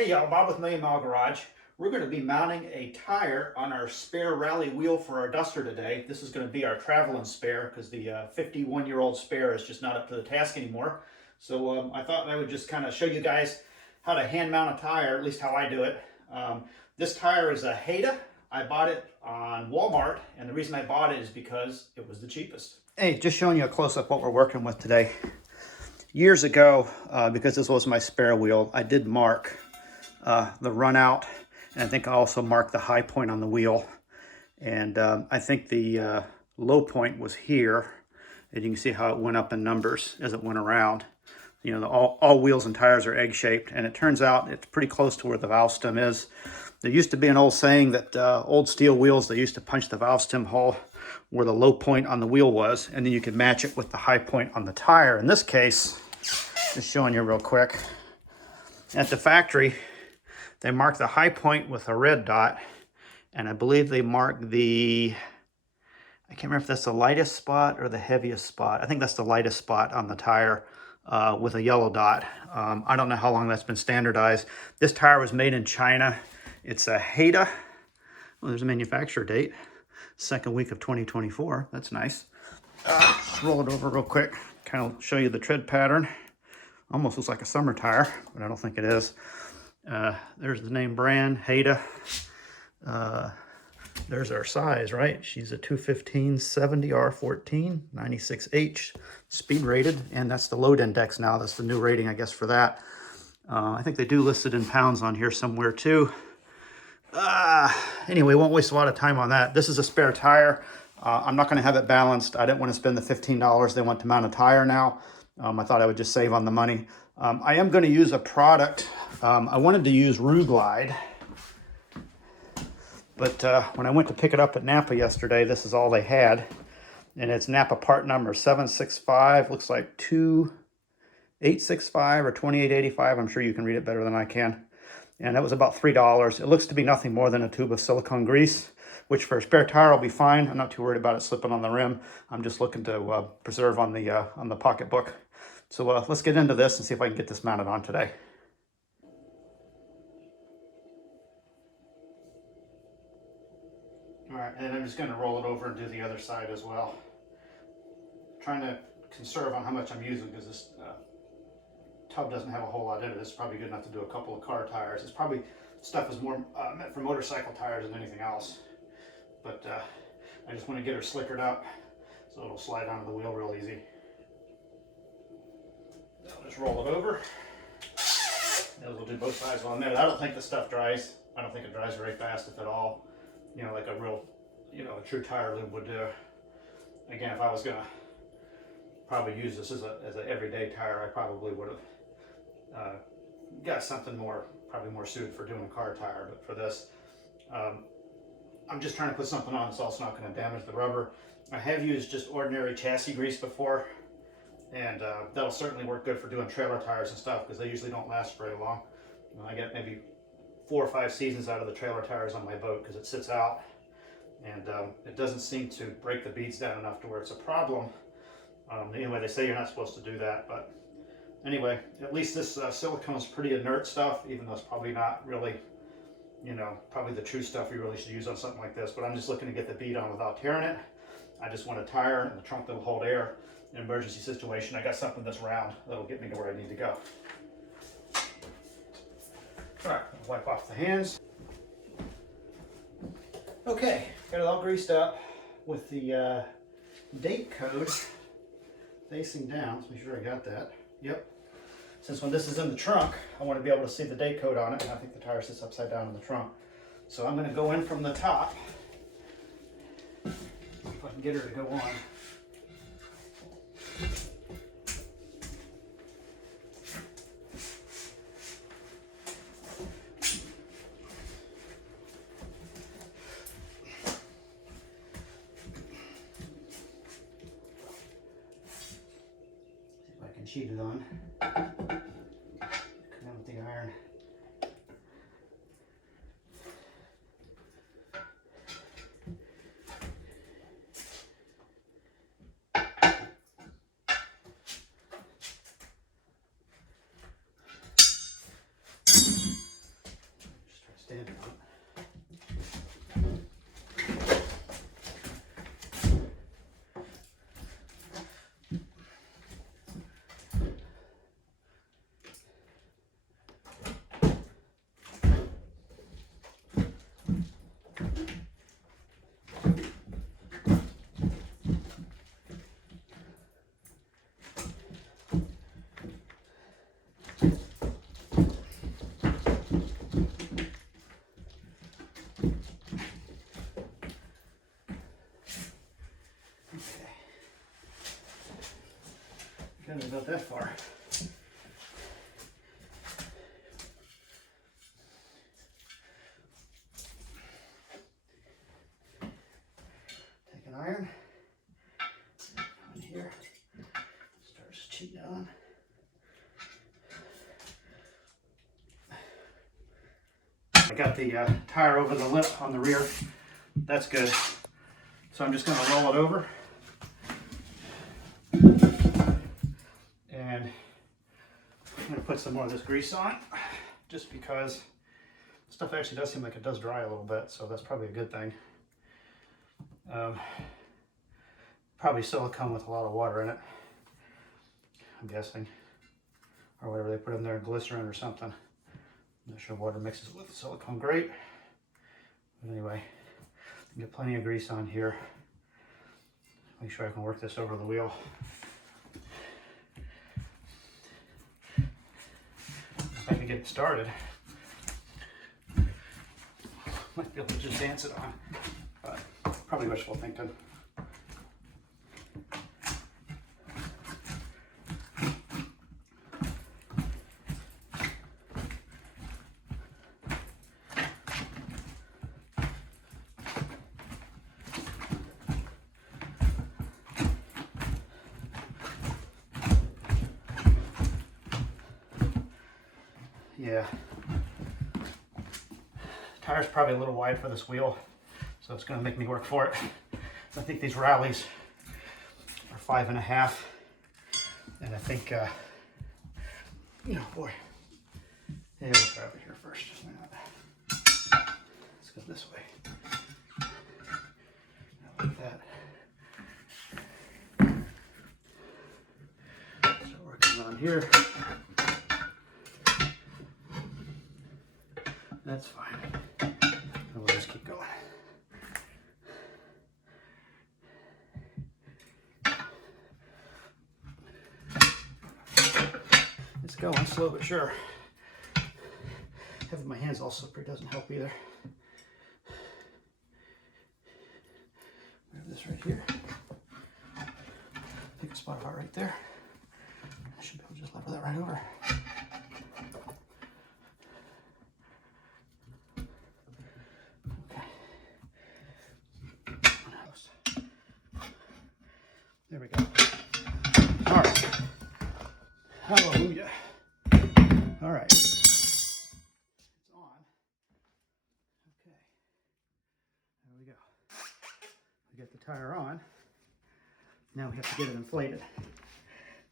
Hey y'all, Bob with Million Mile Garage. We're going to be mounting a tire on our spare rally wheel for our Duster today. This is going to be our traveling spare because the 51-year-old spare is just not up to the task anymore. So I thought I would just kind of show you guys how to hand mount a tire, at least how I do it. This tire is a Haida. I bought it on Walmart, and the reason I bought it is because it was the cheapest. Hey, just showing you a close-up what we're working with today. Years ago, because this was my spare wheel, I did mark the run out, and I think I also marked the high point on the wheel, and I think the low point was here, and you can see how it went up in numbers as it went around. You know, all wheels and tires are egg-shaped, and it turns out it's pretty close to where the valve stem is. There used to be an old saying that old steel wheels, they used to punch the valve stem hole where the low point on the wheel was, and then you could match it with the high point on the tire. In this case, just showing you real quick, at the factory, they marked the high point with a red dot, and I believe they marked the, I can't remember if that's the lightest spot or the heaviest spot. I think that's the lightest spot on the tire with a yellow dot. I don't know how long that's been standardized. This tire was made in China. It's a Haida. Well, there's a manufacturer date, second week of 2024. That's nice. Just roll it over real quick, kind of show you the tread pattern. Almost looks like a summer tire, but I don't think it is. There's the name brand, Haida. There's our size, right? She's a 215/70 R14, 96H, speed rated, and that's the load index now. That's the new rating, I guess, for that. I think they do list it in pounds on here somewhere too. Anyway, won't waste a lot of time on that. This is a spare tire. I'm not going to have it balanced. I didn't want to spend the $15 they want to mount a tire now. I thought I would just save on the money. I am going to use a product. I wanted to use Ruglide, but when I went to pick it up at Napa yesterday, this is all they had, and it's Napa part number 765. Looks like 2865 or 2885. I'm sure you can read it better than I can. And that was about $3. It looks to be nothing more than a tube of silicone grease, which for a spare tire will be fine. I'm not too worried about it slipping on the rim. I'm just looking to preserve on the pocketbook. So let's get into this and see if I can get this mounted on today. All right, and I'm just going to roll it over and do the other side as well. Trying to conserve on how much I'm using because this tub doesn't have a whole lot in it. It's probably good enough to do a couple of car tires. It's probably, stuff is more meant for motorcycle tires than anything else. But I just want to get her slickered up so it'll slide onto the wheel real easy. I'll just roll it over. And we'll do both sides on there. I don't think the stuff dries. I don't think it dries very fast, if at all. You know, like a real, you know, a true tire lube would do. Again, if I was gonna probably use this as an everyday tire, I probably would have got something more, probably more suited for doing a car tire. But for this, I'm just trying to put something on that's also not going to damage the rubber. I have used just ordinary chassis grease before, and that'll certainly work good for doing trailer tires and stuff because they usually don't last very long. You know, I get maybe 4 or 5 seasons out of the trailer tires on my boat because it sits out, and it doesn't seem to break the beads down enough to where it's a problem. Anyway, they say you're not supposed to do that, but anyway, at least this silicone is pretty inert stuff, even though it's probably not really, you know, probably the true stuff you really should use on something like this. But I'm just looking to get the bead on without tearing it. I just want a tire and a trunk that'll hold air in an emergency situation. I got something that's round that'll get me to where I need to go. All right, wipe off the hands. Okay, got it all greased up with the date code facing down. Let's make sure I got that. Yep. Since when this is in the trunk, I want to be able to see the date code on it, and I think the tire sits upside down in the trunk. So I'm going to go in from the top. If I can get her to go on. See if I can cheat it on. Come in with the iron. standard on it. Got it about that far. Take an iron, on here, starts cheating on. I got the tire over the lip on the rear. That's good. So I'm just going to roll it over. And I'm going to put some more of this grease on, just because stuff actually does seem like it does dry a little bit, so that's probably a good thing. Probably silicone with a lot of water in it, I'm guessing. Or whatever they put in there, glycerin or something. I'm not sure water mixes with silicone great. But anyway, get plenty of grease on here. Make sure I can work this over the wheel. If I can get it started, might be able to just dance it on, but probably wishful thinking. Yeah, tire's probably a little wide for this wheel, so it's going to make me work for it. I think these rallies are 5.5, and I think, you know, boy, yeah, we'll try over here first. Why not? Let's go this way. Like that. Start working on here. That's fine. We'll just keep going. It's going slow but sure. Having my hands all slippery doesn't help either. Grab this right here. Pick a spot about right there. I should be able to just level that right over. There we go. All right. Hallelujah. All right. It's on. Okay. There we go. We get the tire on. Now we have to get it inflated.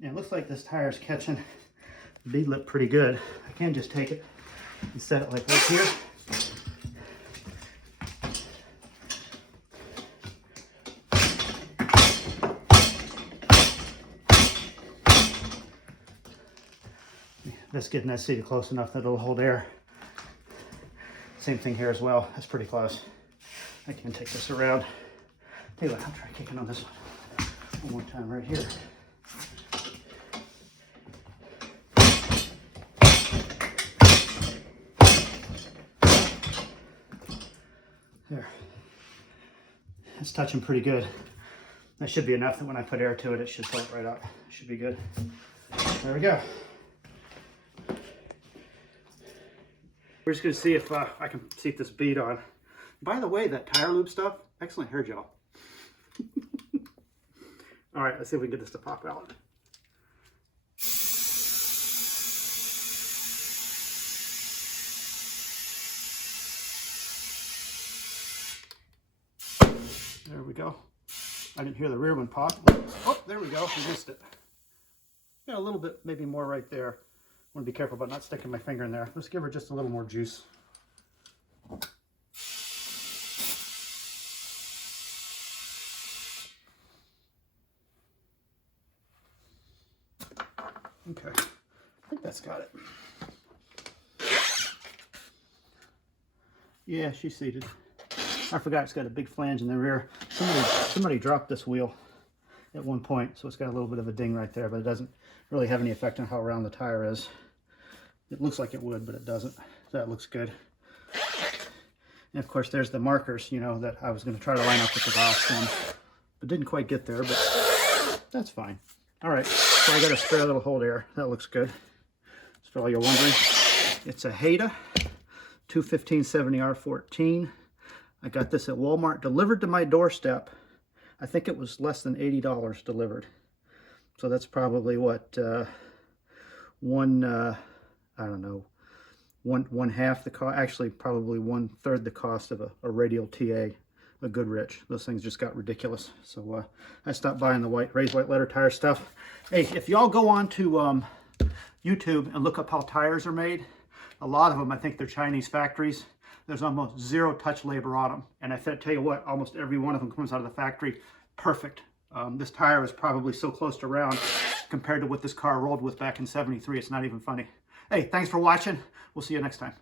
And it looks like this tire is catching the bead lip pretty good. I can just take it and set it like right here. That's getting that seat close enough that it'll hold air. Same thing here as well. That's pretty close. I can take this around. Tell you what, I'll try kicking on this one more time right here. There. It's touching pretty good. That should be enough that when I put air to it, it should pull it right up. Should be good. There we go. We're just going to see if I can see if this bead on. By the way, that tire lube stuff, excellent hair gel. All right, let's see if we can get this to pop out. There we go. I didn't hear the rear one pop. Oh, there we go. We missed it. Yeah, a little bit, maybe more right there. I want to be careful about not sticking my finger in there. Let's give her just a little more juice. That's got it. Yeah, she's seated. I forgot it's got a big flange in the rear. Somebody dropped this wheel at one point, so it's got a little bit of a ding right there, but it doesn't really have any effect on how round the tire is. It looks like it would, but it doesn't. So that looks good. And of course, there's the markers, you know, that I was going to try to line up with the last one, but didn't quite get there, but that's fine. All right, so I got a spare little hole there. That looks good. That's for all you're wondering. It's a Haida 21570R14. I got this at Walmart, delivered to my doorstep. I think it was less than $80 delivered. So that's probably what, I don't know, one half the cost, actually probably 1/3 the cost of a radial TA, a Goodrich. Those things just got ridiculous. So I stopped buying the raised white letter tire stuff. Hey, if y'all go on to YouTube and look up how tires are made, a lot of them, I think they're Chinese factories. There's almost zero touch labor on them. And I tell you what, almost every one of them comes out of the factory perfect. This tire is probably so close to round compared to what this car rolled with back in '73. It's not even funny. Hey, thanks for watching. We'll see you next time.